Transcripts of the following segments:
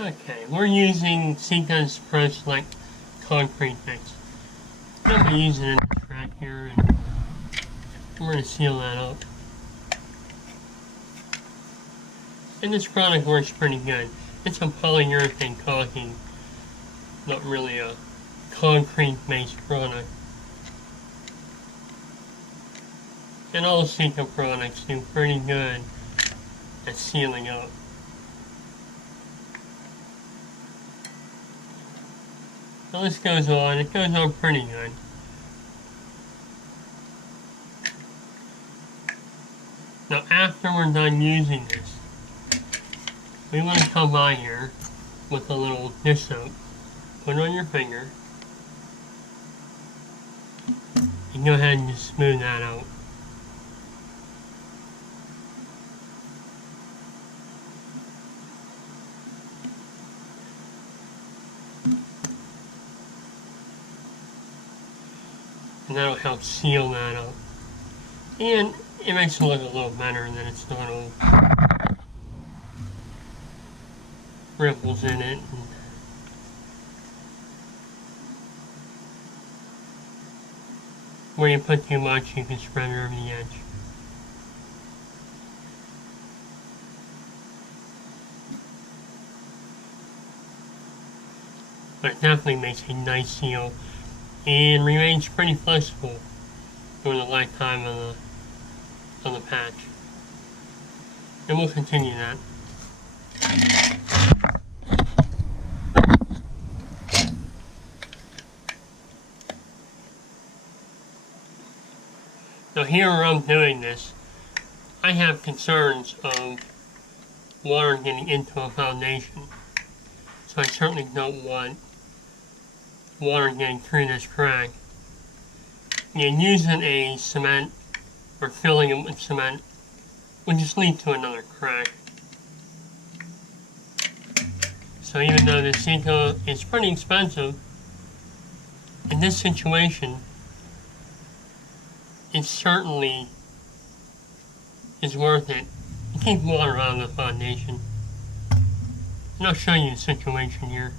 Okay, we're using Sika's Pro Select concrete mix. I'm going to use it in the track here, and we're going to seal that up. And this product works pretty good. It's a polyurethane caulking, not really a concrete-based product. And all Sika products do pretty good at sealing up. So this goes on, it goes on pretty good. Now after we're done using this, we want to come by here with a little dish soap, put it on your finger, and go ahead and just smooth that out. And that'll help seal that up. And it makes it look a little better than it's not all ripples in it. And where you put too much, you can spread it over the edge. But it definitely makes a nice seal and remains pretty flexible during the lifetime of the patch. And we'll continue that. Now here where I'm doing this, I have concerns of water getting into a foundation. So I certainly don't want water getting through this crack. And using a cement or filling it with cement would just lead to another crack. So even though the Sika is pretty expensive, in this situation, it certainly is worth it to keep water out of the foundation. And I'll show you the situation here.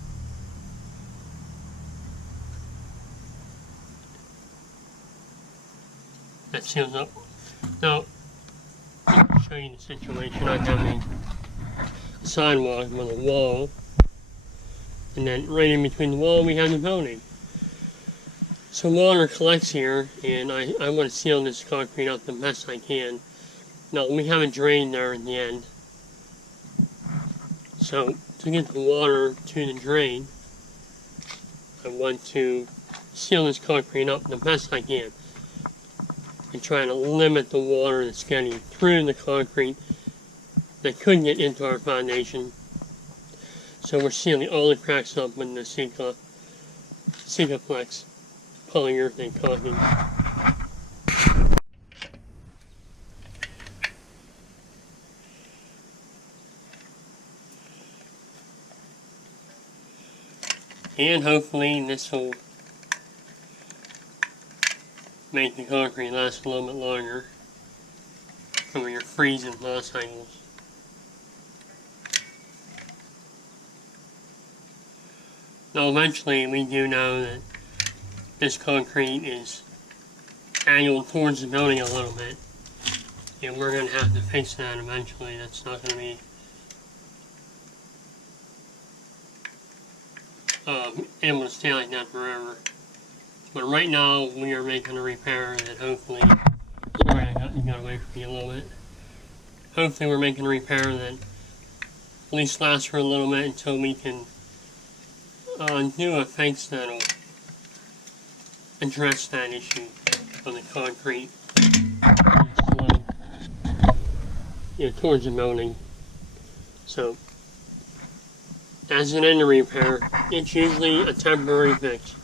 That seals up. Now, let me show you the situation. I have a sidewalk with a wall, and then right in between the wall we have the building. So water collects here, and I want to seal this concrete up the best I can. Now we have a drain there at the end. So to get the water to the drain, I want to seal this concrete up the best I can. And trying to limit the water that's getting through the concrete that could get into our foundation. So we're sealing all the cracks up with the Sika Flex polyurethane caulking. And hopefully this will make the concrete last a little bit longer from your freezing motorcycles. Now eventually we do know that this concrete is angled towards the building a little bit, and we're going to have to fix that eventually. That's not going to be able to stay like that forever. But right now we are making a repair that hopefully, sorry I got away from you a little bit. Hopefully we're making a repair that at least lasts for a little bit until we can do a fix that'll address that issue on the concrete. Towards the building. So, as an end repair, it's usually a temporary fix.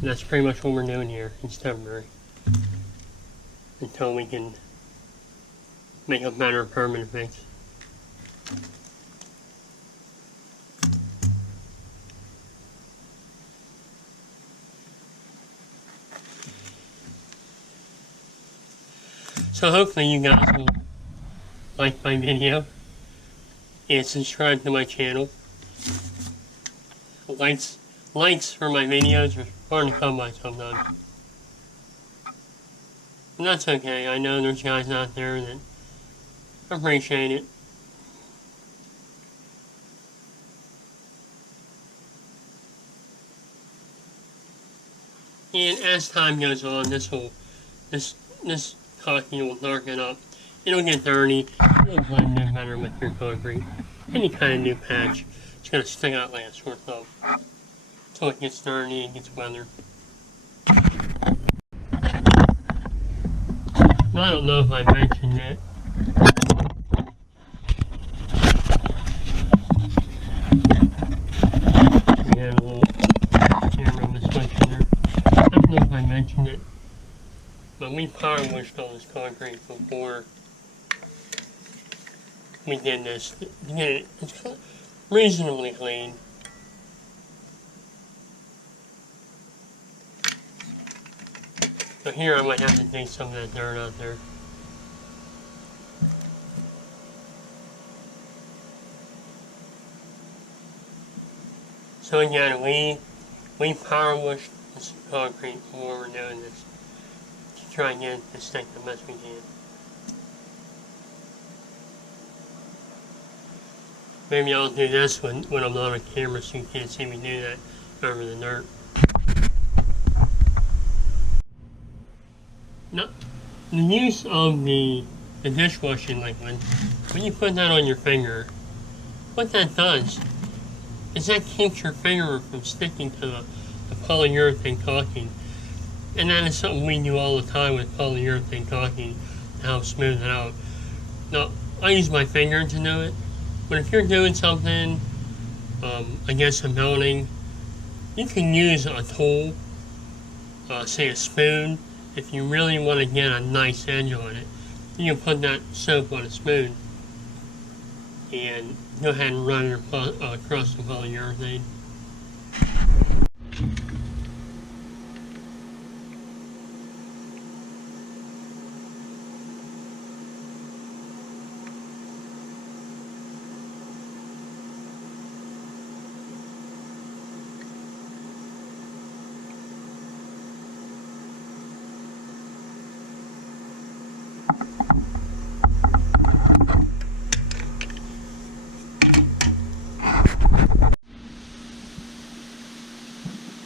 And that's pretty much what we're doing here. It's temporary. Until we can make a better permanent fix. So hopefully you guys will like my video. and subscribe to my channel. Likes for my videos are hard to come by sometimes. And that's okay. I know there's guys out there that appreciate it. And as time goes on, this caulking will darken up. It'll get dirty. It'll blend in better with your concrete. Any kind of new patch, it's gonna stick out like a sore thumb. Until it gets dirty and gets weathered. I don't know if I mentioned it. We had a little camera misfunction there. I don't know if I mentioned it, but we power washed all this concrete before we did this. It's reasonably clean. But here I might have to take some of that dirt out there. So again, we power washed this concrete before we're doing this to try and get it to stick the best we can. Maybe I'll do this when I'm not on camera so you can't see me do that over the dirt. Now, the use of the dishwashing liquid, when you put that on your finger, what that does is that keeps your finger from sticking to the polyurethane caulking. And that is something we do all the time with polyurethane caulking to help smooth it out. Now, I use my finger to do it, but if you're doing something against a building, you can use a tool, say a spoon. If you really want to get a nice edge on it, you can put that soap on a spoon and go ahead and run it across the polyurethane.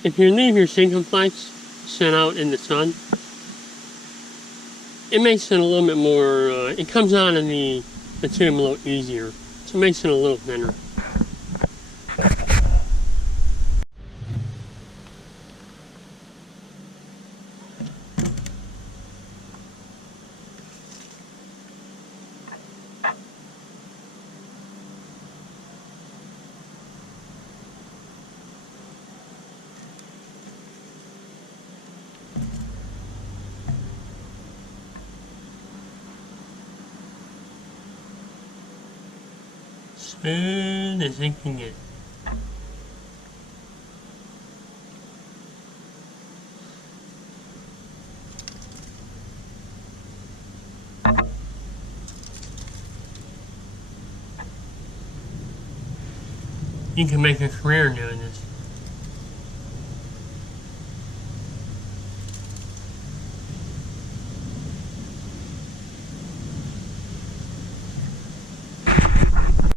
If you leave your single flex set out in the sun, it makes it a little bit more, it comes out of the tube a little easier, so it makes it a little thinner. Smooth as it can get. You can make a career doing this.